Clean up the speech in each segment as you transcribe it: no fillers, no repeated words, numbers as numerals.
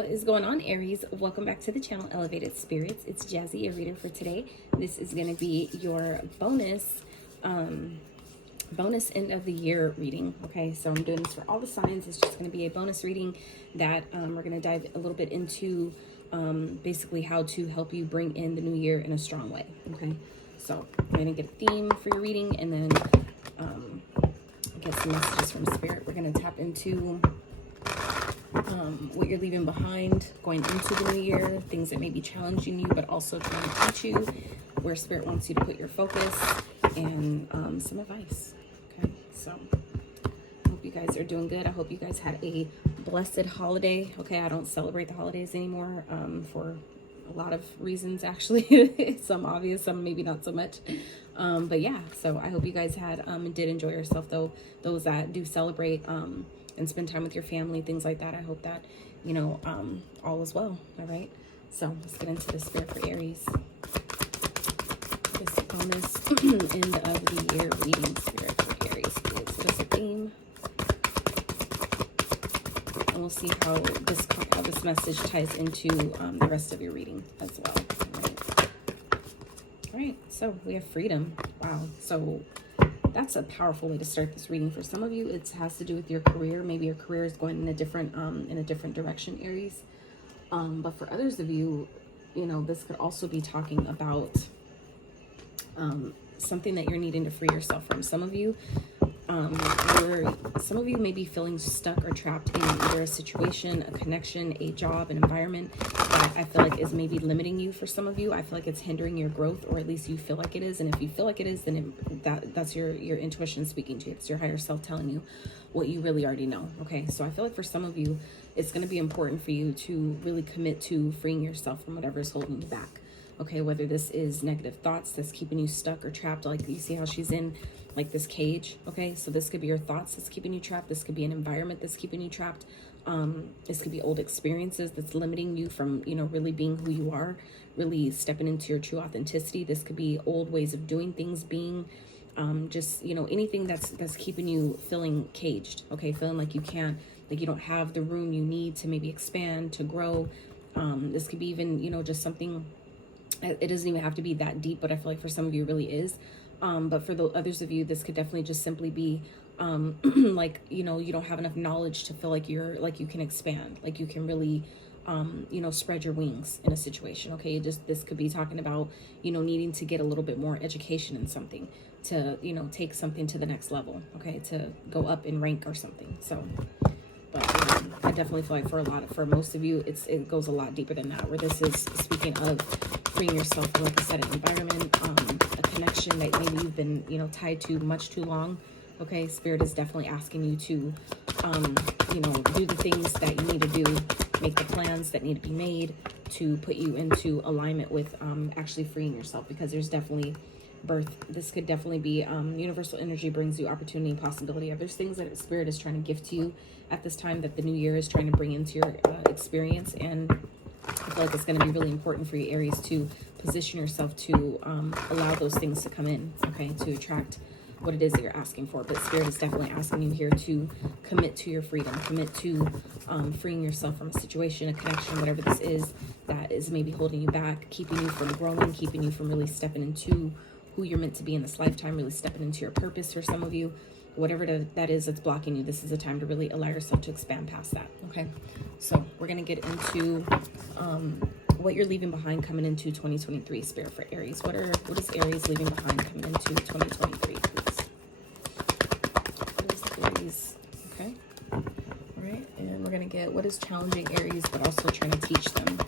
What is going on, Aries? Welcome back to the channel, Elevated Spirits. It's Jazzy, your reader for today. This is going to be your bonus end of the year reading. Okay, so I'm doing this for all the signs. It's just going to be a bonus reading that we're going to dive a little bit into basically how to help you bring in the new year in a strong way. Okay, so I'm going to get a theme for your reading and then get some messages from Spirit. We're going to tap into what you're leaving behind going into the new year, things that may be challenging you but also trying to teach you where Spirit wants you to put your focus, and some advice. Okay, so I hope you guys are doing good. I hope you guys had a blessed holiday. Okay, I don't celebrate the holidays anymore for a lot of reasons, actually. Some obvious, some maybe not so much, but yeah, so I hope you guys had and did enjoy yourself, though. Those that do celebrate and spend time with your family, things like that, I hope that, you know, all is well. All right, so let's get into the Spirit for Aries. This bonus end of the year reading, Spirit for Aries is. What is the theme? And we'll see how this message ties into the rest of your reading as well. All right, so we have freedom. Wow, so that's a powerful way to start this reading. For some of you, it has to do with your career. Maybe your career is going in a different direction, Aries. But for others of you, you know, this could also be talking about something that you're needing to free yourself from. Some of you may be feeling stuck or trapped in either a situation, a connection, a job, an environment that I feel like is maybe limiting you. For some of you, I feel like it's hindering your growth, or at least you feel like it is. And if you feel like it is, then that's your intuition speaking to you. It's your higher self telling you what you really already know. Okay, so I feel like for some of you, it's going to be important for you to really commit to freeing yourself from whatever is holding you back. Okay, whether this is negative thoughts that's keeping you stuck or trapped, like you see how she's in like this cage. Okay, so this could be your thoughts that's keeping you trapped. This could be an environment that's keeping you trapped. This could be old experiences that's limiting you from, you know, really being who you are, really stepping into your true authenticity. This could be old ways of doing things, being just, you know, anything that's keeping you feeling caged. Okay, feeling like you can't, like you don't have the room you need to maybe expand, to grow. This could be even, you know, just something. It doesn't even have to be that deep, but I feel like for some of you it really is. But for the others of you, this could definitely just simply be like, you know, you don't have enough knowledge to feel like you can expand, like you can really, you know, spread your wings in a situation. Okay, this could be talking about, you know, needing to get a little bit more education in something, to, you know, take something to the next level. Okay, to go up in rank or something. So, but I definitely feel like for most of you, it goes a lot deeper than that, where this is speaking of freeing yourself from, like I said, an environment, a connection that maybe you've been, you know, tied to much too long. Okay, Spirit is definitely asking you to, you know, do the things that you need to do, make the plans that need to be made to put you into alignment with actually freeing yourself, because there's definitely birth. This could definitely be universal energy brings you opportunity and possibility. There's things that Spirit is trying to gift to you at this time, that the new year is trying to bring into your experience. And I feel like it's going to be really important for you, Aries, to position yourself to allow those things to come in, okay, to attract what it is that you're asking for. But Spirit is definitely asking you here to commit to your freedom, commit to freeing yourself from a situation, a connection, whatever this is that is maybe holding you back, keeping you from growing, keeping you from really stepping into who you're meant to be in this lifetime, really stepping into your purpose. For some of you, whatever that is that's blocking you, this is a time to really allow yourself to expand past that. Okay, so we're going to get into what you're leaving behind coming into 2023, Spirit for Aries. What is Aries leaving behind coming into 2023, please? What is Aries? Okay, all right, and we're going to get what is challenging Aries but also trying to teach them.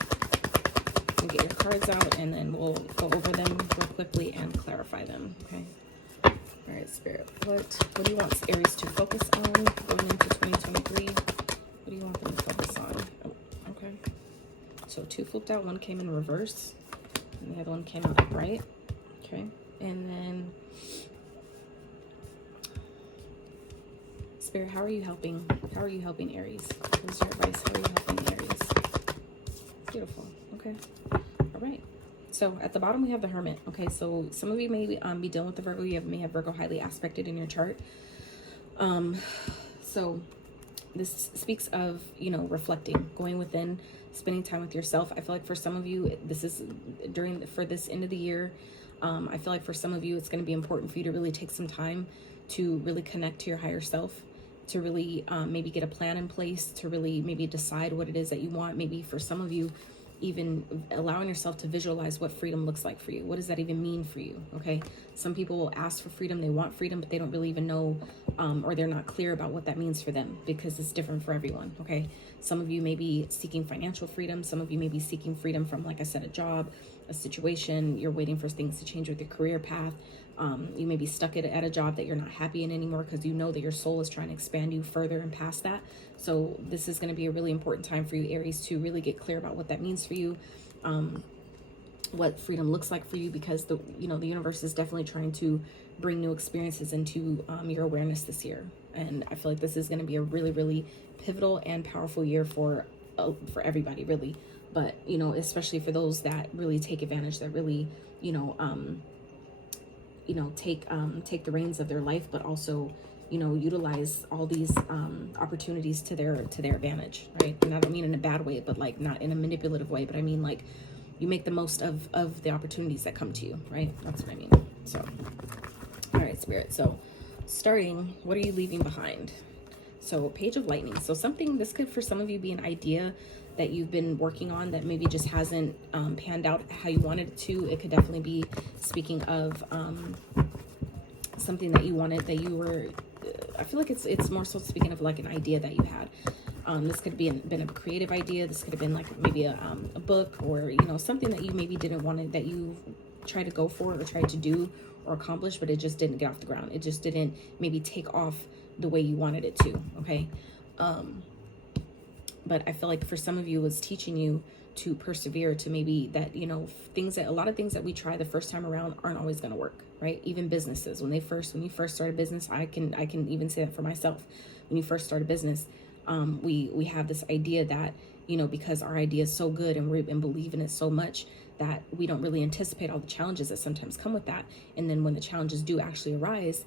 We'll get your cards out and then we'll go over them real quickly and clarify them. Okay, all right, Spirit, what do you want Aries to focus on going into 2023? What do you want them to focus on? Oh, okay. So 2 flipped out, 1 came in reverse, and the other one came out upright. Okay, and then Spirit, how are you helping? How are you helping Aries? What is your advice? How are you helping Aries? Beautiful. Okay. All right. So at the bottom we have the Hermit. Okay, so some of you may be dealing with the Virgo. You may have Virgo highly aspected in your chart. So this speaks of, you know, reflecting, going within, spending time with yourself. I feel like for some of you, this is for this end of the year. I feel like for some of you, it's going to be important for you to really take some time to really connect to your higher self, to really maybe get a plan in place, to really maybe decide what it is that you want. Maybe for some of you, even allowing yourself to visualize what freedom looks like for you. What does that even mean for you? Okay. Some people will ask for freedom. They want freedom, but they don't really even know, or they're not clear about what that means for them, because it's different for everyone. Okay. Some of you may be seeking financial freedom. Some of you may be seeking freedom from, like I said, a job, a situation. You're waiting for things to change with your career path. You may be stuck at a job that you're not happy in anymore, because you know that your soul is trying to expand you further and past that. So this is going to be a really important time for you, Aries, to really get clear about what that means for you, what freedom looks like for you, because the universe is definitely trying to bring new experiences into your awareness this year. And I feel like this is going to be a really, really pivotal and powerful year for everybody, really. But, you know, especially for those that really take advantage, that really, take the reins of their life, but also, you know, utilize all these opportunities to their advantage, right? And I don't mean in a bad way, but like not in a manipulative way, but I mean like you make the most of the opportunities that come to you, right? That's what I mean. So, all right, Spirit. So starting, what are you leaving behind? So Page of Lightning. So something, this could for some of you be an idea that you've been working on that maybe just hasn't panned out how you wanted it to. It could definitely be speaking of something that you wanted, that you were, I feel like it's more so speaking of like an idea that you had. This could be been a creative idea. This could have been like maybe a book, or, you know, something that you maybe didn't want it, that you tried to go for or tried to do or accomplish, but it just didn't get off the ground. It just didn't maybe take off the way you wanted it to. Okay. But I feel like for some of you, it was teaching you to persevere, to maybe that, you know, a lot of things that we try the first time around aren't always going to work, right? Even businesses, when you first start a business, I can even say that for myself. When you first start a business, we have this idea that, you know, because our idea is so good and we believe in it so much, that we don't really anticipate all the challenges that sometimes come with that. And then when the challenges do actually arise,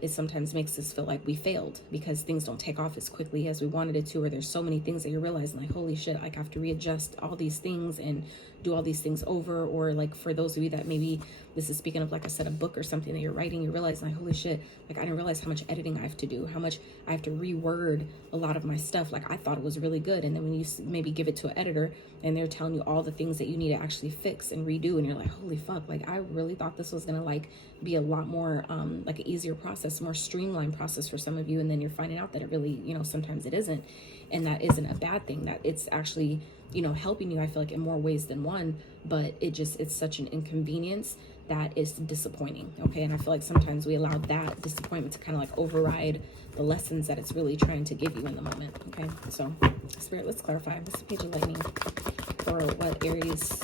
it sometimes makes us feel like we failed, because things don't take off as quickly as we wanted it to, or there's so many things that you're realizing, like, holy shit, like I have to readjust all these things and do all these things over. Or like for those of you that maybe this is speaking of, like I said, a book or something that you're writing, you realize, like, holy shit, like I didn't realize how much editing I have to do, how much I have to reword a lot of my stuff. Like I thought it was really good, and then when you maybe give it to an editor and they're telling you all the things that you need to actually fix and redo, and you're like, holy fuck, like I really thought this was gonna like be a lot more like an easier process, more streamlined process for some of you, and then you're finding out that it really, you know, sometimes it isn't. And that isn't a bad thing, that it's actually, you know, helping you, I feel like, in more ways than one. But it's such an inconvenience that is disappointing. Okay. And I feel like sometimes we allow that disappointment to kind of like override the lessons that it's really trying to give you in the moment. Okay. So Spirit, let's clarify. This is Page of Lightning for what Aries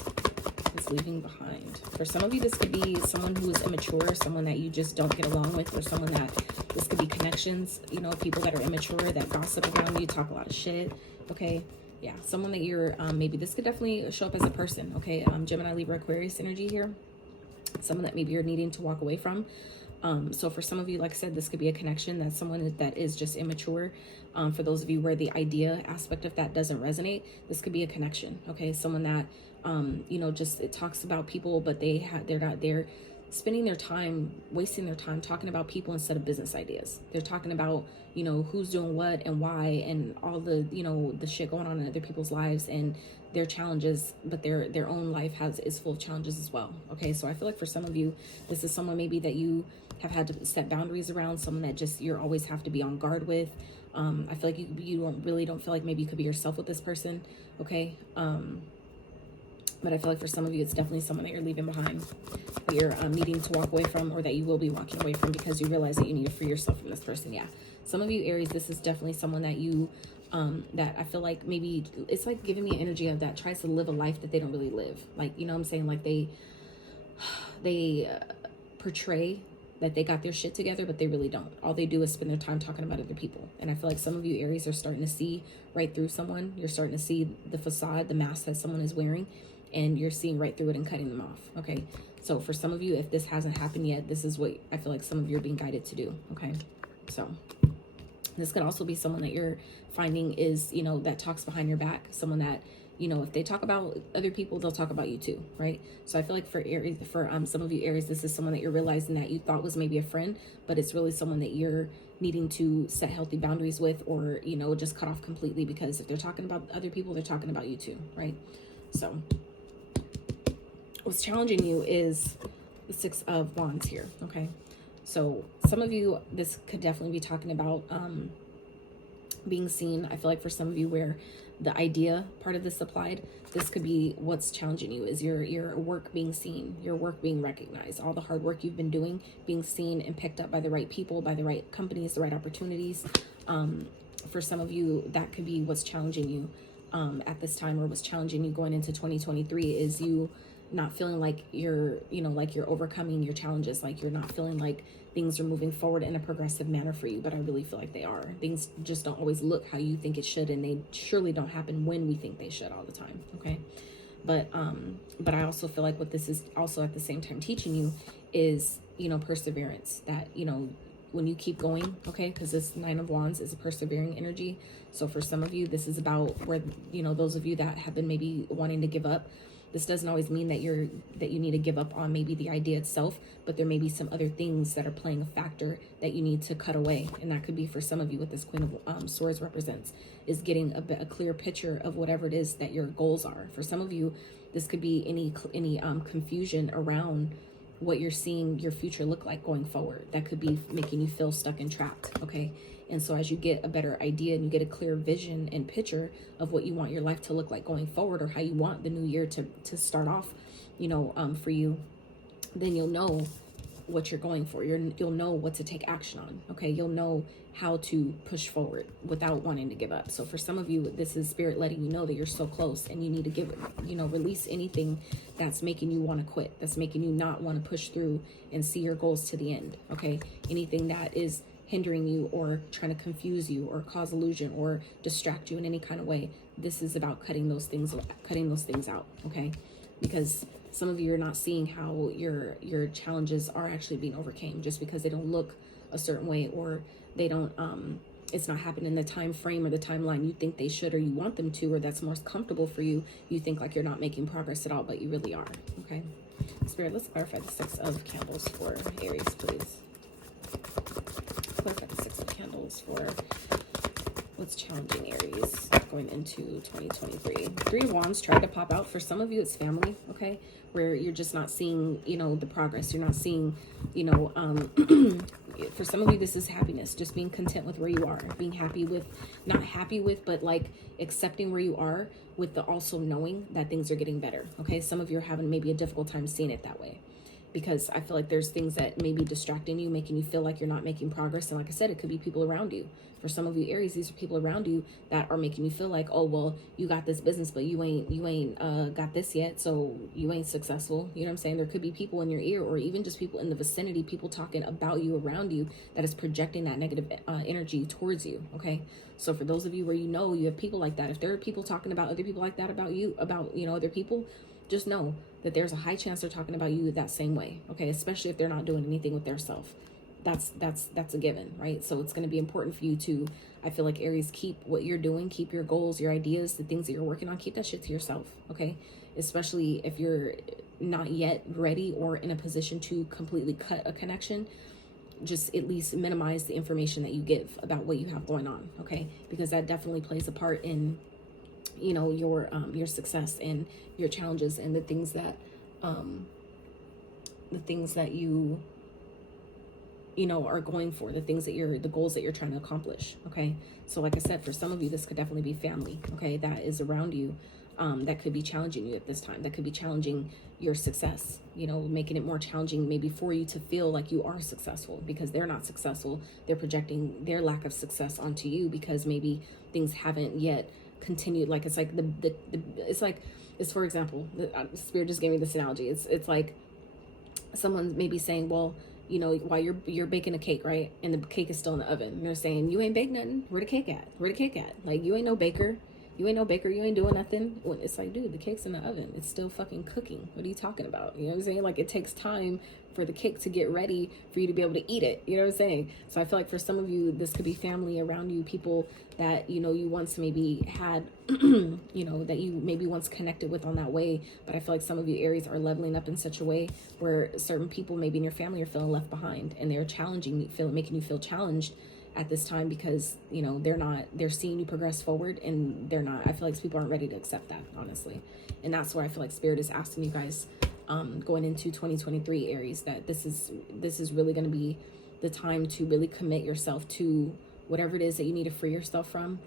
is leaving behind. For some of you, this could be someone who is immature, someone that you just don't get along with, or someone that, this could be connections, you know, people that are immature, that gossip around you, talk a lot of shit. Okay. Yeah. Someone that you're, maybe this could definitely show up as a person. Okay. Gemini, Libra, Aquarius energy here. Someone that maybe you're needing to walk away from. So for some of you, like I said, this could be a connection, that's someone that is just immature. For those of you where the idea aspect of that doesn't resonate, this could be a connection. Okay. Someone that, you know, just, it talks about people, but they're spending their time, wasting their time talking about people instead of business ideas. They're talking about, you know, who's doing what and why, and all the, you know, the shit going on in other people's lives and their challenges, but their own life is full of challenges as well. Okay. So I feel like for some of you, this is someone maybe that you have had to set boundaries around, someone that just, you're always have to be on guard with. I feel like you don't feel like maybe you could be yourself with this person. Okay. But I feel like for some of you, it's definitely someone that you're leaving behind, that you're needing to walk away from, or that you will be walking away from because you realize that you need to free yourself from this person. Yeah. Some of you, Aries, this is definitely someone that you, that I feel like maybe it's like giving me energy of that tries to live a life that they don't really live. Like, you know what I'm saying? Like they portray that they got their shit together, but they really don't. All they do is spend their time talking about other people. And I feel like some of you, Aries, are starting to see right through someone. You're starting to see the facade, the mask that someone is wearing, and you're seeing right through it and cutting them off. Okay. So for some of you, if this hasn't happened yet, this is what I feel like some of you are being guided to do. Okay. So This could also be someone that you're finding is, you know, that talks behind your back. Someone that, you know, if they talk about other people, they'll talk about you too, right? So I feel like for Aries, for some of you Aries, this is someone that you're realizing that you thought was maybe a friend, but it's really someone that you're needing to set healthy boundaries with, or, you know, just cut off completely, because if they're talking about other people, they're talking about you too, right? So what's challenging you is the Six of Wands here, okay? So some of you, this could definitely be talking about being seen. I feel like for some of you where the idea part of this applied, this could be what's challenging you is your work being seen, your work being recognized, all the hard work you've been doing being seen and picked up by the right people, by the right companies, the right opportunities. For some of you, that could be what's challenging you at this time, or what's challenging you going into 2023 is you not feeling like you're, you know, like you're overcoming your challenges, like you're not feeling like things are moving forward in a progressive manner for you, but I really feel like they are. Things just don't always look how you think it should, and they surely don't happen when we think they should all the time, okay? But I also feel like what this is also at the same time teaching you is, you know, perseverance, that, you know, when you keep going, okay, because this Nine of Wands is a persevering energy. So for some of you, this is about where, you know, those of you that have been maybe wanting to give up, this doesn't always mean that you need to give up on maybe the idea itself, but there may be some other things that are playing a factor that you need to cut away. And that could be for some of you what this Queen of Swords represents, is getting a clear picture of whatever it is that your goals are. For some of you, this could be any confusion around what you're seeing your future look like going forward. That could be making you feel stuck and trapped, okay? And so as you get a better idea and you get a clear vision and picture of what you want your life to look like going forward, or how you want the new year to start off, you know, for you, then you'll know what you're going for. You'll know what to take action on, okay? You'll know how to push forward without wanting to give up. So for some of you, this is Spirit letting you know that you're so close, and you need to give it, you know, release anything that's making you want to quit, that's making you not want to push through and see your goals to the end, okay? Anything that is hindering you or trying to confuse you or cause illusion or distract you in any kind of way, this is about cutting those things out, okay? Because some of you are not seeing how your challenges are actually being overcome, just because they don't look a certain way, or they don't it's not happening in the time frame or the timeline you think they should, or you want them to, or that's more comfortable for you. You think like you're not making progress at all, but you really are, okay? Spirit, let's clarify the Six of Candles for Aries, please. Clarify the Six of Candles for what's challenging Aries going into 2023. Three of Wands tried to pop out. For some of you, it's family, okay? Where you're just not seeing, you know, the progress. You're not seeing, you know, for some of you, this is happiness. Just being content with where you are. Being happy with, not happy with, but like accepting where you are, with the also knowing that things are getting better, okay? Some of you are having maybe a difficult time seeing it that way, because I feel like there's things that may be distracting you, making you feel like you're not making progress. And like I said, it could be people around you. For some of you Aries, these are people around you that are making you feel like, oh, well, you got this business, but you ain't got this yet, so you ain't successful. You know what I'm saying? There could be people in your ear, or even just people in the vicinity, people talking about you, around you, that is projecting that negative energy towards you, okay? So for those of you where you know you have people like that, if there are people talking about other people like that about you, about, you know, other people, just know that there's a high chance they're talking about you that same way, okay? Especially if they're not doing anything with their self. That's a given, right? So it's going to be important for you to, I feel like, Aries, keep what you're doing, keep your goals, your ideas, the things that you're working on, keep that shit to yourself, okay? Especially if you're not yet ready or in a position to completely cut a connection, just at least minimize the information that you give about what you have going on, okay? Because that definitely plays a part in, you know, your success and your challenges, and the things that you know, are going for, the goals that you're trying to accomplish, okay? So like I said, for some of you, this could definitely be family, okay, that is around you, that could be challenging you at this time, that could be challenging your success, you know, making it more challenging maybe for you to feel like you are successful, because they're not successful. They're projecting their lack of success onto you, because maybe things haven't yet continued. Like, it's like it's for example, the Spirit just gave me this analogy. It's like someone maybe saying, well, you know, while you're baking a cake, right? And the cake is still in the oven. And they're saying, you ain't baked nothing. Where the cake at? Where the cake at? Like, you ain't no baker. You ain't no baker. You ain't doing nothing. When it's like, dude, the cake's in the oven. It's still fucking cooking. What are you talking about? You know what I'm saying? Like, it takes time for the cake to get ready for you to be able to eat it. You know what I'm saying? So I feel like for some of you, this could be family around you, people that, you know, you once maybe had, you know, that you maybe once connected with on that way. But I feel like some of you Aries are leveling up in such a way where certain people maybe in your family are feeling left behind, and they're challenging you, making you feel challenged at this time, because, you know, they're seeing you progress forward, and they're not, I feel like people aren't ready to accept that, honestly. And that's where I feel like Spirit is asking you guys, going into 2023 Aries, that this is really going to be the time to really commit yourself to whatever it is that you need to free yourself from,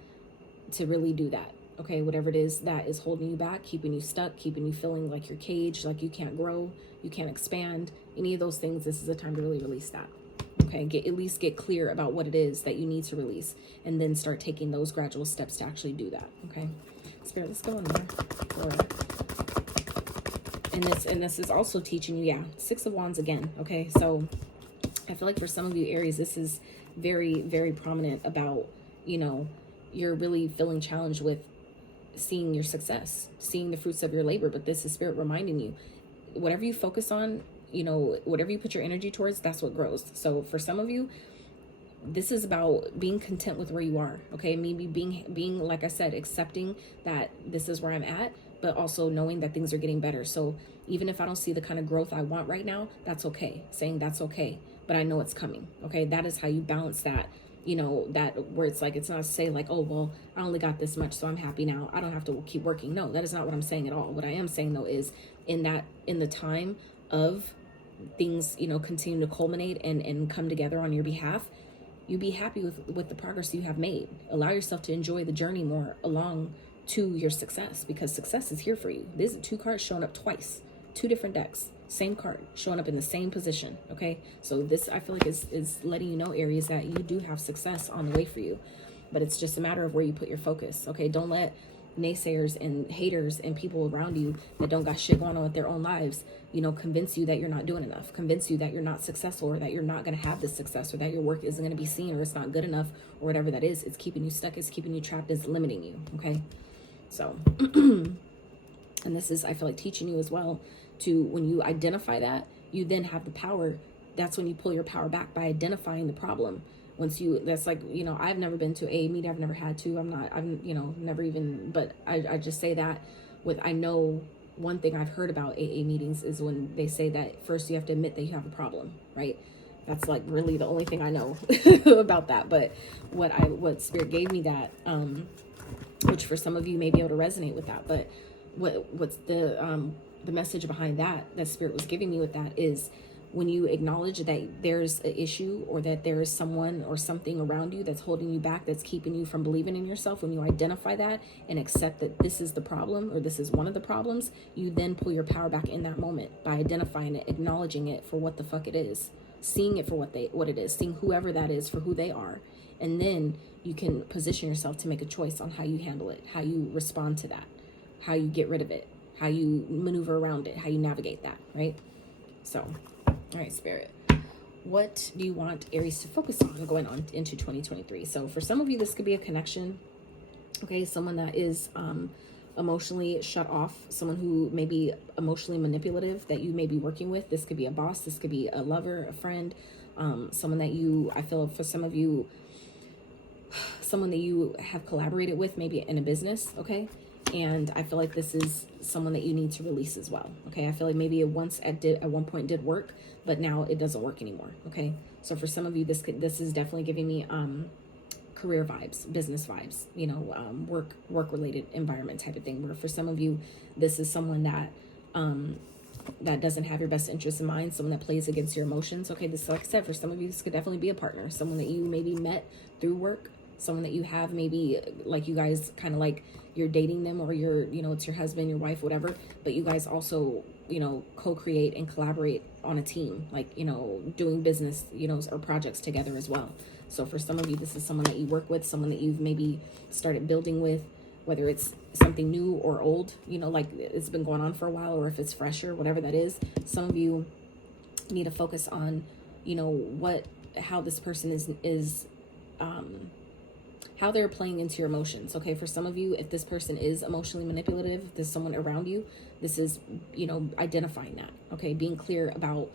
to really do that. Okay, whatever it is that is holding you back, keeping you stuck, keeping you feeling like you're caged, like you can't grow, you can't expand, any of those things, this is the time to really release that. Okay, at least get clear about what it is that you need to release, and then start taking those gradual steps to actually do that. Okay, Spirit, let's go in there. And this is also teaching you, yeah, Six of Wands again. Okay, so I feel like for some of you Aries, this is very, very prominent about, you know, you're really feeling challenged with seeing your success, seeing the fruits of your labor. But this is Spirit reminding you, whatever you focus on, you know, whatever you put your energy towards, that's what grows. So for some of you, this is about being content with where you are. Okay, maybe being like I said, accepting that this is where I'm at, but also knowing that things are getting better. So even if I don't see the kind of growth I want right now, that's okay. Saying that's okay, but I know it's coming. Okay, that is how you balance that. You know, that where it's like, it's not to say like, oh, well, I only got this much, so I'm happy now, I don't have to keep working. No, that is not what I'm saying at all. What I am saying though is, in the time of things, you know, continue to culminate and come together on your behalf, you be happy with the progress you have made. Allow yourself to enjoy the journey more along to your success, because success is here for you. These are two cards showing up twice, two different decks, same card showing up in the same position. Okay, so this, I feel like, is letting you know, Aries, that you do have success on the way for you, but it's just a matter of where you put your focus. Okay, don't let naysayers and haters and people around you that don't got shit going on with their own lives, you know, convince you that you're not doing enough, convince you that you're not successful, or that you're not going to have this success, or that your work isn't going to be seen, or it's not good enough, or whatever that is. It's keeping you stuck, it's keeping you trapped, it's limiting you. Okay, so and this is, I feel like, teaching you as well to, when you identify that, you then have the power. That's when you pull your power back, by identifying the problem. Once you, that's like, you know, I've never been to a meeting, I've never had to, I'm, you know, never even, but I just say that with, I know one thing I've heard about AA meetings is when they say that first you have to admit that you have a problem, right? That's like really the only thing I know about that. But what Spirit gave me that, which for some of you may be able to resonate with that, but what's the message behind that Spirit was giving me with that is, when you acknowledge that there's an issue, or that there is someone or something around you that's holding you back, that's keeping you from believing in yourself, when you identify that and accept that this is the problem, or this is one of the problems, you then pull your power back in that moment by identifying it, acknowledging it for what the fuck it is, seeing it for what it is, seeing whoever that is for who they are, and then you can position yourself to make a choice on how you handle it, how you respond to that, how you get rid of it, how you maneuver around it, how you navigate that, right? So, all right, Spirit, what do you want Aries to focus on going on into 2023? So for some of you, this could be a connection. Okay, someone that is emotionally shut off, someone who may be emotionally manipulative that you may be working with. This could be a boss, this could be a lover, a friend, someone that you, I feel for some of you, someone that you have collaborated with, maybe in a business. Okay, and I feel like this is someone that you need to release as well. Okay, I feel like maybe it at one point did work, but now it doesn't work anymore. Okay, so for some of you, this is definitely giving me career vibes, business vibes, you know, work related environment type of thing. Where for some of you, this is someone that that doesn't have your best interest in mind, someone that plays against your emotions. Okay, this, like I said, for some of you, this could definitely be a partner, someone that you maybe met through work, someone that you have maybe, like, you guys kind of like, you're dating them, or you're, you know, it's your husband, your wife, whatever, but you guys also, you know, co-create and collaborate on a team, like, you know, doing business, you know, or projects together as well. So for some of you, this is someone that you work with, someone that you've maybe started building with, whether it's something new or old, you know, like it's been going on for a while, or if it's fresher, whatever that is. Some of you need to focus on, you know, how this person is how they're playing into your emotions. Okay, for some of you, if this person is emotionally manipulative, if there's someone around you, this is, you know, identifying that. Okay, being clear about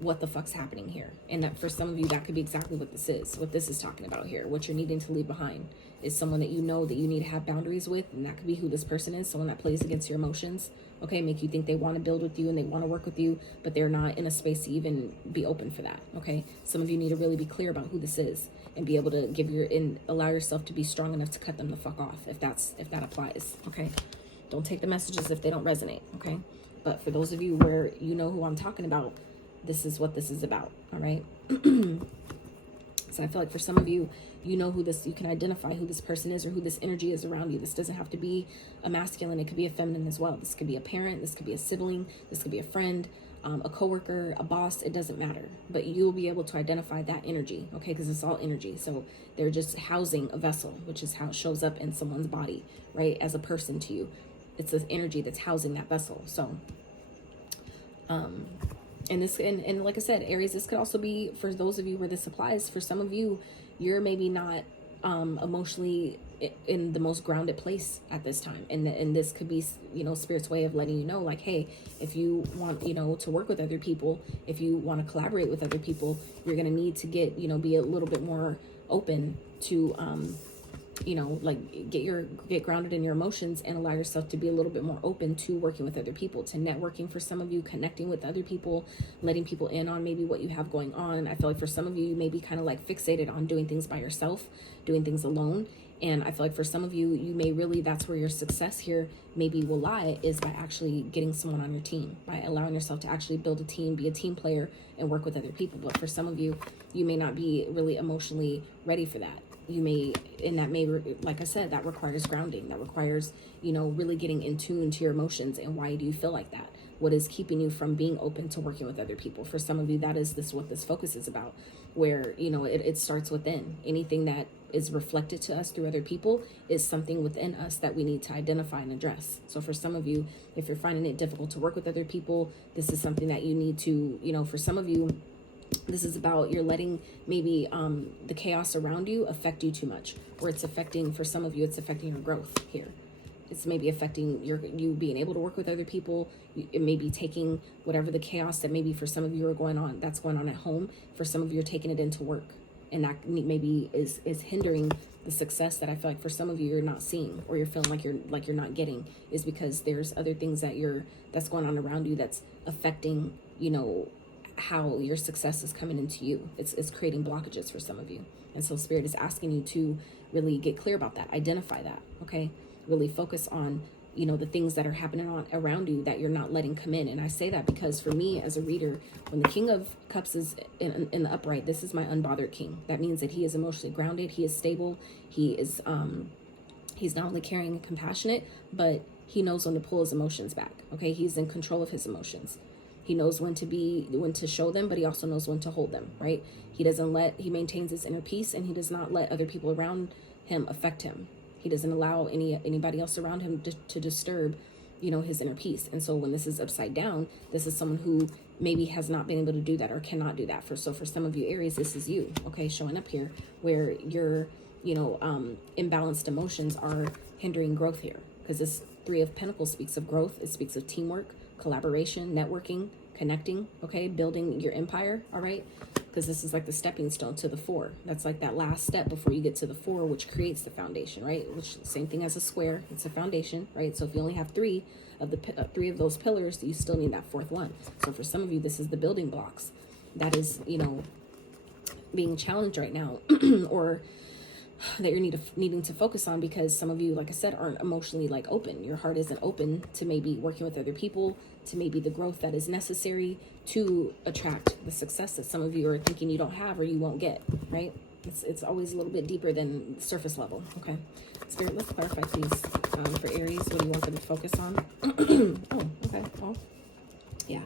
what the fuck's happening here. And that for some of you, that could be exactly what this is talking about here. What you're needing to leave behind is someone that you know that you need to have boundaries with, and that could be who this person is, someone that plays against your emotions. Okay, make you think they want to build with you and they want to work with you, but they're not in a space to even be open for that. Okay, some of you need to really be clear about who this is and be able to allow yourself to be strong enough to cut them the fuck off if that applies. Okay, don't take the messages if they don't resonate. Okay, but for those of you where you know who I'm talking about, this is what this is about. All right. So I feel like for some of you, you know you can identify who this person is or who this energy is around you. This doesn't have to be a masculine. It could be a feminine as well. This could be a parent. This could be a sibling. This could be a friend, a coworker, a boss. It doesn't matter. But you'll be able to identify that energy, okay? Because it's all energy. So they're just housing a vessel, which is how it shows up in someone's body, right? As a person to you. It's this energy that's housing that vessel. So, and like I said, Aries, this could also be for those of you where this applies. For some of you, you're maybe not emotionally in the most grounded place at this time, and this could be, you know, Spirit's way of letting you know, like, hey, if you want, you know, to work with other people, if you want to collaborate with other people, you're going to need to get, you know, be a little bit more open to you know, like get grounded in your emotions and allow yourself to be a little bit more open to working with other people, to networking. For some of you, connecting with other people, letting people in on maybe what you have going on. I feel like for some of you, you may be kind of like fixated on doing things by yourself, doing things alone. And I feel like for some of you, you may really, that's where your success here maybe will lie, is by actually getting someone on your team, by allowing yourself to actually build a team, be a team player, and work with other people. But for some of you, you may not be really emotionally ready for that. You may, and that may, like I said, that requires grounding. That requires, you know, really getting in tune to your emotions. And why do you feel like that? What is keeping you from being open to working with other people? For some of you, that is what this focus is about, where, you know, it starts within. Anything that is reflected to us through other people is something within us that we need to identify and address. So for some of you, if you're finding it difficult to work with other people, this is something that you need to, you know, for some of you, this is about you're letting maybe the chaos around you affect you too much, or it's affecting, for some of you, it's affecting your growth here. It's maybe affecting you being able to work with other people. It may be taking whatever the chaos that maybe for some of you that's going on at home. For some of you, are taking it into work, and that maybe is hindering the success that I feel like for some of you, you're not seeing, or you're feeling like you're not getting, is because there's other things that's going on around you that's affecting, you know, how your success is coming into you. It's creating blockages for some of you. And so Spirit is asking you to really get clear about that, identify that, okay? Really focus on, you know, the things that are happening around you that you're not letting come in. And I say that because for me as a reader, when the King of Cups is in the upright, this is my unbothered king. That means that he is emotionally grounded, he is stable, he is he's not only caring and compassionate, but he knows when to pull his emotions back, okay? He's in control of his emotions. He knows when to show them, but he also knows when to hold them, right? He maintains his inner peace, and he does not let other people around him affect him. He doesn't allow anybody else around him to disturb, you know, his inner peace. And so when this is upside down, this is someone who maybe has not been able to do that or cannot do that. So for some of you, Aries, this is you, okay, showing up here where your, you know, imbalanced emotions are hindering growth here. Because this Three of Pentacles speaks of growth. It speaks of teamwork, collaboration, networking, connecting, okay, building your empire, all right? Because this is like the stepping stone to the four. That's like that last step before you get to the four, which creates the foundation, right? Which same thing as a square, it's a foundation, right? So if you only have three of those pillars, you still need that fourth one. So for some of you, this is the building blocks that is, you know, being challenged right now, or that you're needing to focus on, because some of you, like I said, aren't emotionally like open. Your heart isn't open to maybe working with other people, to maybe the growth that is necessary to attract the success that some of you are thinking you don't have or you won't get, right? It's always a little bit deeper than surface level, okay? Spirit, let's clarify, please, for Aries, what do you want them to focus on? Oh, okay, well, yeah.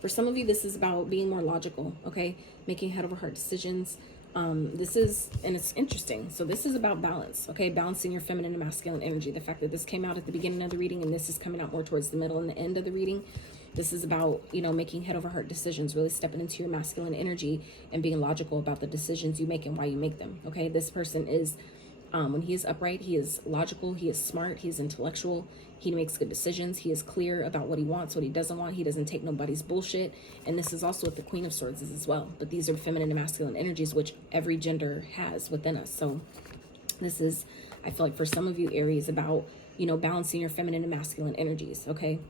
For some of you, this is about being more logical, okay? Making head over heart decisions. This is, and it's interesting. So this is about balance, okay? Balancing your feminine and masculine energy. The fact that this came out at the beginning of the reading and this is coming out more towards the middle and the end of the reading. This is about, you know, making head over heart decisions, really stepping into your masculine energy and being logical about the decisions you make and why you make them, okay? This person is When he is upright, he is logical, he is smart, he is intellectual, he makes good decisions, he is clear about what he wants, what he doesn't want, he doesn't take nobody's bullshit. And this is also what the Queen of Swords is as well. But these are feminine and masculine energies, which every gender has within us. So this is, I feel like for some of you, Aries, about, you know, balancing your feminine and masculine energies, okay?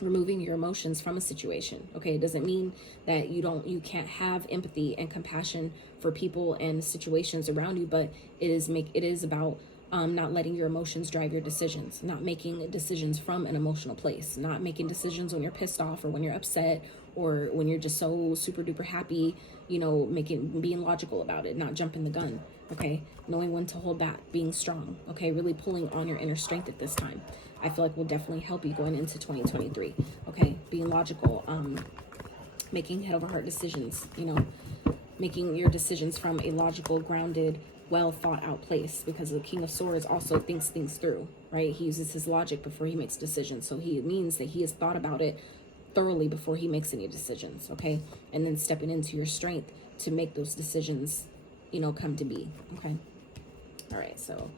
Removing your emotions from a situation, okay? It doesn't mean that you can't have empathy and compassion for people and situations around you, but it is about not letting your emotions drive your decisions, not making decisions from an emotional place, not making decisions when you're pissed off or when you're upset or when you're just so super duper happy, you know, being logical about it, not jumping the gun, okay? Knowing when to hold back, being strong, okay? Really pulling on your inner strength at this time. I feel like will definitely help you going into 2023, okay? Being logical, making head over heart decisions, you know, making your decisions from a logical, grounded, well thought out place, because the King of Swords also thinks things through, right? He uses his logic before he makes decisions. So it means that he has thought about it thoroughly before he makes any decisions, okay? And then stepping into your strength to make those decisions, you know, come to be, okay? All right, so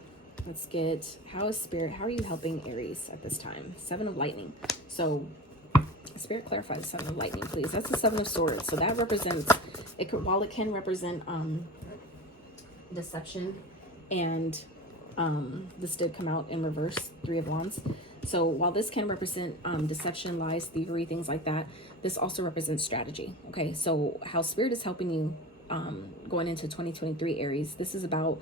let's get, how are you helping Aries at this time? 7 of Lightning. So Spirit, clarify the 7 of Lightning, please. That's the 7 of Swords. So that represents, while it can represent deception, and this did come out in reverse, 3 of Wands. So while this can represent deception, lies, thievery, things like that, this also represents strategy, okay? So how Spirit is helping you going into 2023, Aries, this is about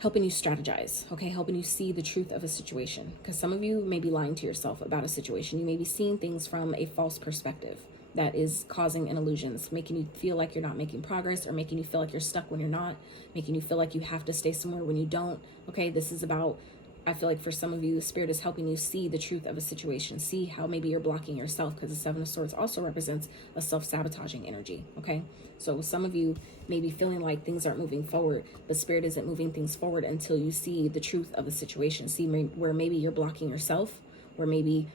helping you strategize, okay? Helping you see the truth of a situation. Because some of you may be lying to yourself about a situation. You may be seeing things from a false perspective that is causing illusions, making you feel like you're not making progress, or making you feel like you're stuck when you're not, making you feel like you have to stay somewhere when you don't, okay? This is about, I feel like for some of you, the Spirit is helping you see the truth of a situation, see how maybe you're blocking yourself, because the 7 of Swords also represents a self-sabotaging energy, okay? So some of you may be feeling like things aren't moving forward, but Spirit isn't moving things forward until you see the truth of the situation, see where maybe you're blocking yourself, where maybe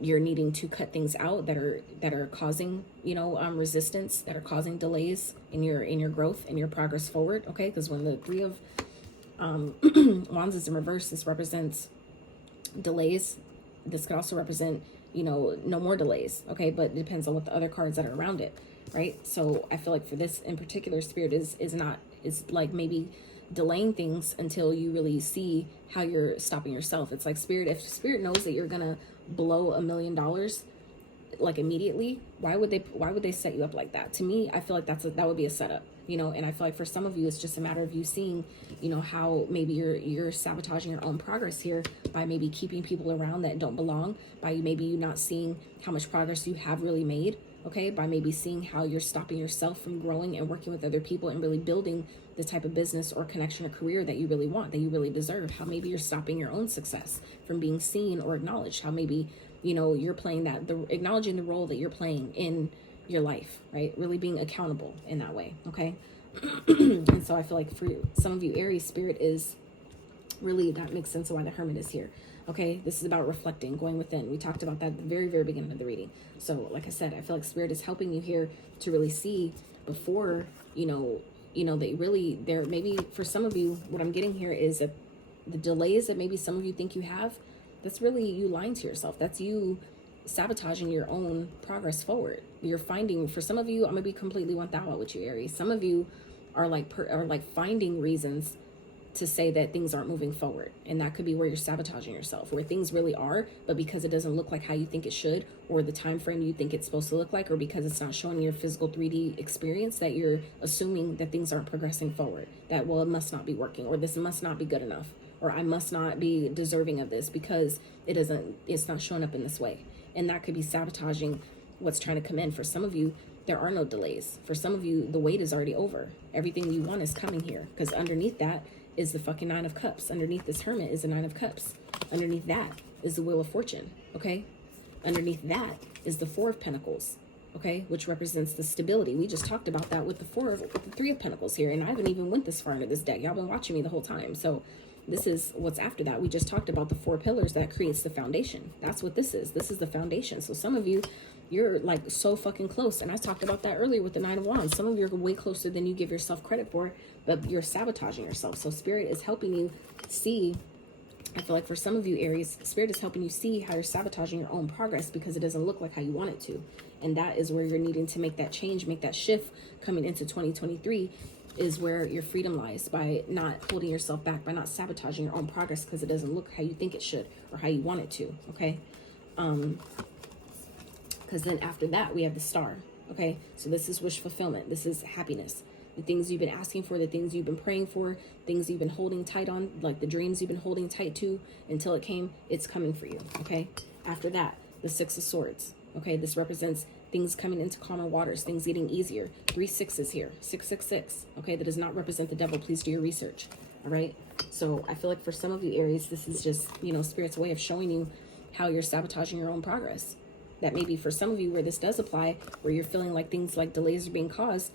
you're needing to cut things out that are causing, you know, resistance, that are causing delays in your growth and your progress forward, okay? Because when the 3 of Wands is in reverse, this represents delays. This could also represent, you know, no more delays, okay? But it depends on what the other cards that are around it, right? So I feel like for this in particular, Spirit is like maybe delaying things until you really see how you're stopping yourself. It's like Spirit, if Spirit knows that you're gonna blow $1 million like immediately, why would they set you up like that? To me, I feel like that would be a setup, you know. And I feel like for some of you, it's just a matter of you seeing, you know, how maybe you're sabotaging your own progress here by maybe keeping people around that don't belong, by maybe you not seeing how much progress you have really made, okay? By maybe seeing how you're stopping yourself from growing and working with other people and really building the type of business or connection or career that you really want, that you really deserve. How maybe you're stopping your own success from being seen or acknowledged. How maybe, you know, you're playing acknowledging the role that you're playing in your life, right? Really being accountable in that way, okay? And so I feel like for some of you, Aries, Spirit is really, that makes sense of why the Hermit is here, okay? This is about reflecting, going within. We talked about that at the very, very beginning of the reading. So like I said, I feel like Spirit is helping you here to really see before, you know, they really, there maybe for some of you, what I'm getting here is that the delays that maybe some of you think you have, that's really you lying to yourself. That's you sabotaging your own progress forward. You're finding, for some of you, I'm gonna be completely 1,000 with you, Aries. Some of you are like finding reasons to say that things aren't moving forward, and that could be where you're sabotaging yourself, where things really are, but because it doesn't look like how you think it should, or the time frame you think it's supposed to look like, or because it's not showing your physical 3D experience, that you're assuming that things aren't progressing forward, that, well, it must not be working, or this must not be good enough, or I must not be deserving of this because it's not showing up in this way. And that could be sabotaging what's trying to come in. For some of you, there are no delays. For some of you, the wait is already over. Everything you want is coming here, because underneath that is the fucking 9 of Cups. Underneath this Hermit is the 9 of Cups. Underneath that is the Wheel of Fortune, okay? Underneath that is the 4 of Pentacles, okay? Which represents the stability. We just talked about that with the 3 of Pentacles here, and I haven't even went this far into this deck. Y'all been watching me the whole time. So This is what's after that. We just talked about the 4 pillars that creates the foundation. That's what this is. This is the foundation. So some of you, you're like so fucking close. And I talked about that earlier with the 9 of Wands. Some of you are way closer than you give yourself credit for, but you're sabotaging yourself. So Spirit is helping you see. I feel like for some of you, Aries, Spirit is helping you see how you're sabotaging your own progress because it doesn't look like how you want it to. And that is where you're needing to make that change, make that shift coming into 2023, is where your freedom lies, by not holding yourself back, by not sabotaging your own progress because it doesn't look how you think it should or how you want it to, okay? Because then after that, we have the Star, okay? So this is wish fulfillment. This is happiness. The things you've been asking for, the things you've been praying for, things you've been holding tight on, like the dreams you've been holding tight to until it came, it's coming for you, okay? After that, the 6 of Swords, okay? This represents things coming into calmer waters, things getting easier. 3 6s here, 666, okay? That does not represent the devil. Please do your research, all right? So I feel like for some of you, Aries, this is just, you know, Spirit's way of showing you how you're sabotaging your own progress. That maybe for some of you where this does apply, where you're feeling like things like delays are being caused,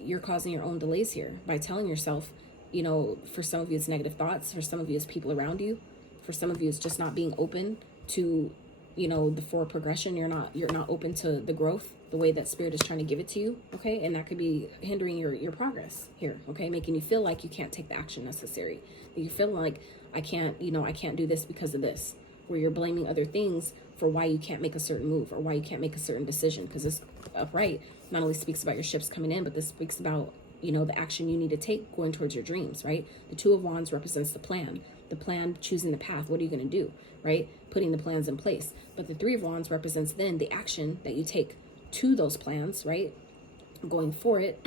you're causing your own delays here by telling yourself, you know, for some of you it's negative thoughts, for some of you it's people around you, for some of you it's just not being open to, you know, the forward progression. You're not open to the growth the way that Spirit is trying to give it to you, okay? And that could be hindering your progress here, okay? Making you feel like you can't take the action necessary, that you feel like I can't do this because of this, where you're blaming other things for why you can't make a certain move or why you can't make a certain decision. Because this upright not only speaks about your ships coming in, but this speaks about, you know, the action you need to take going towards your dreams, right? The 2 of Wands represents the plan, choosing the path. What are you going to do, right? Putting the plans in place. But the 3 of Wands represents then the action that you take to those plans, right? Going for it,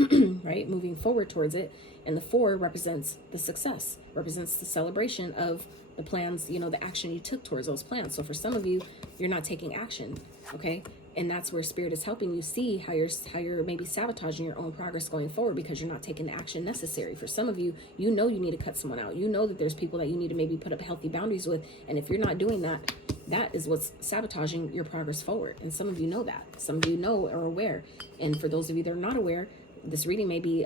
right? Moving forward towards it. And the 4 represents the success, represents the celebration of the plans, you know, the action you took towards those plans. So for some of you, you're not taking action, okay? And that's where Spirit is helping you see how you're maybe sabotaging your own progress going forward because you're not taking the action necessary. For some of you, you know you need to cut someone out. You know that there's people that you need to maybe put up healthy boundaries with. And if you're not doing that, that is what's sabotaging your progress forward. And some of you know that. Some of you know or are aware. And for those of you that are not aware, this reading may be,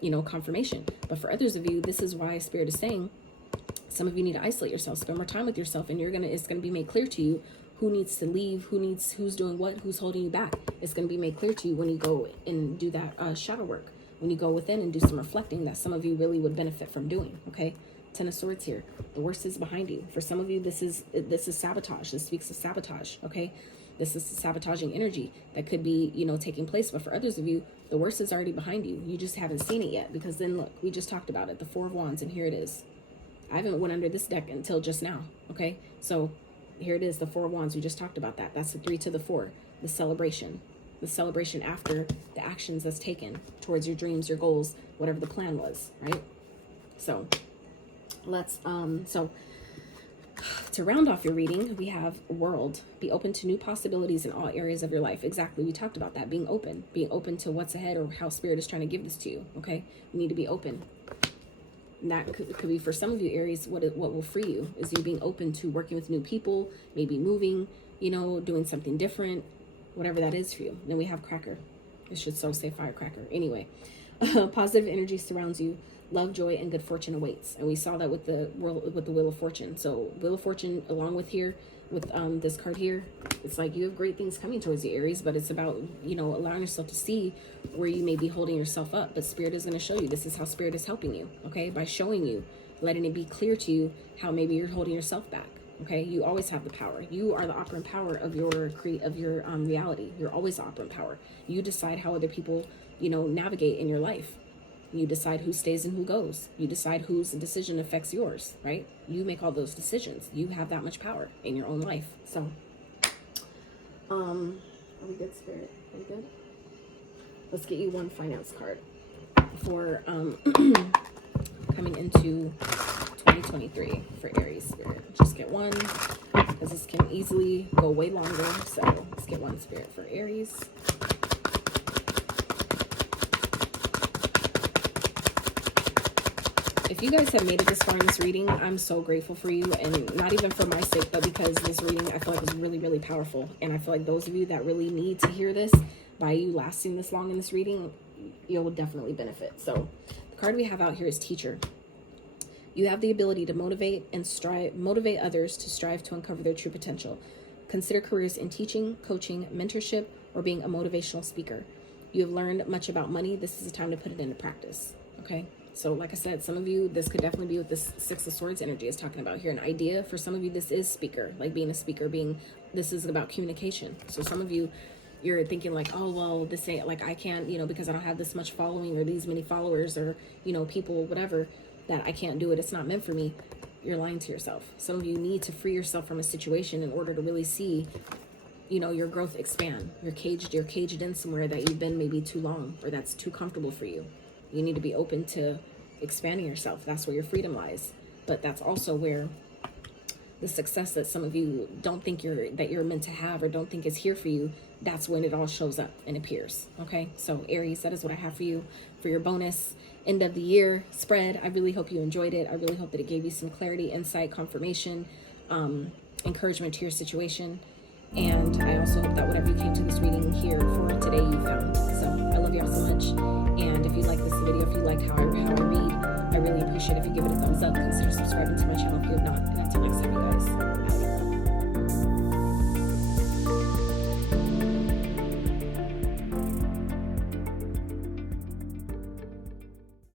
you know, confirmation. But for others of you, this is why Spirit is saying, some of you need to isolate yourself, spend more time with yourself, and it's going to be made clear to you who needs to leave, who's doing what, who's holding you back. It's going to be made clear to you when you go and do that shadow work, when you go within and do some reflecting that some of you really would benefit from doing, okay? 10 of Swords here. The worst is behind you. For some of you, this is sabotage. This speaks of sabotage, okay? This is sabotaging energy that could be, you know, taking place. But for others of you, the worst is already behind you. You just haven't seen it yet, because then look, we just talked about it, the 4 of Wands, and here it is. I haven't went under this deck until just now, okay? So here it is, the 4 of Wands. We just talked about that. That's the 3 to the 4, the celebration after the actions that's taken towards your dreams, your goals, whatever the plan was, right? So let's, so to round off your reading, we have World. Be open to new possibilities in all areas of your life. Exactly, we talked about that, being open to what's ahead or how Spirit is trying to give this to you, okay? You need to be open. And that could be for some of you, Aries, what will free you is you being open to working with new people, maybe moving, you know, doing something different, whatever that is for you. Then we have Cracker. It should so say firecracker. Anyway, positive energy surrounds you. Love, joy, and good fortune awaits. And we saw that with the Wheel of Fortune. So Wheel of Fortune, along with here, with this card here, it's like you have great things coming towards you, Aries, but it's about, you know, allowing yourself to see where you may be holding yourself up. But Spirit is going to show you. This is how Spirit is helping you, okay? By showing you, letting it be clear to you how maybe you're holding yourself back, okay? You always have the power. You are the operant power of your reality. You're always the operant power. You decide how other people, you know, navigate in your life. You decide who stays and who goes. You decide whose decision affects yours, right? You make all those decisions. You have that much power in your own life. So, are we good, Spirit? Are we good? Let's get you one finance card for coming into 2023 for Aries, Spirit. Just get one, because this can easily go way longer. So let's get one, Spirit, for Aries. If you guys have made it this far in this reading, I'm so grateful for you, and not even for my sake, but because this reading I feel like is really, really powerful. And I feel like those of you that really need to hear this, by you lasting this long in this reading, you'll definitely benefit. So the card we have out here is Teacher. You have the ability to motivate others to strive to uncover their true potential. Consider careers in teaching, coaching, mentorship, or being a motivational speaker. You have learned much about money. This is the time to put it into practice. Okay. So like I said, some of you, this could definitely be what this Six of Swords energy is talking about here. An idea. For some of you, this is speaker, like being a speaker, this is about communication. So some of you, you're thinking like, oh, well, this ain't like, I can't, because I don't have this much following or these many followers or, people, whatever, that I can't do it. It's not meant for me. You're lying to yourself. Some of you need to free yourself from a situation in order to really see, your growth expand. You're caged in somewhere that you've been maybe too long, or that's too comfortable for you. You need to be open to expanding yourself. That's where your freedom lies. But that's also where the success that some of you don't think you're meant to have or don't think is here for you, that's when it all shows up and appears. Okay, so Aries, that is what I have for you for your bonus end of the year spread. I really hope you enjoyed it. I really hope that it gave you some clarity, insight, confirmation, encouragement to your situation. And I also hope that whatever you came to this reading here for today, you found. So I love y'all so much. And if you like this video, if you like how I read, I really appreciate it if you give it a thumbs up. Consider subscribing to my channel.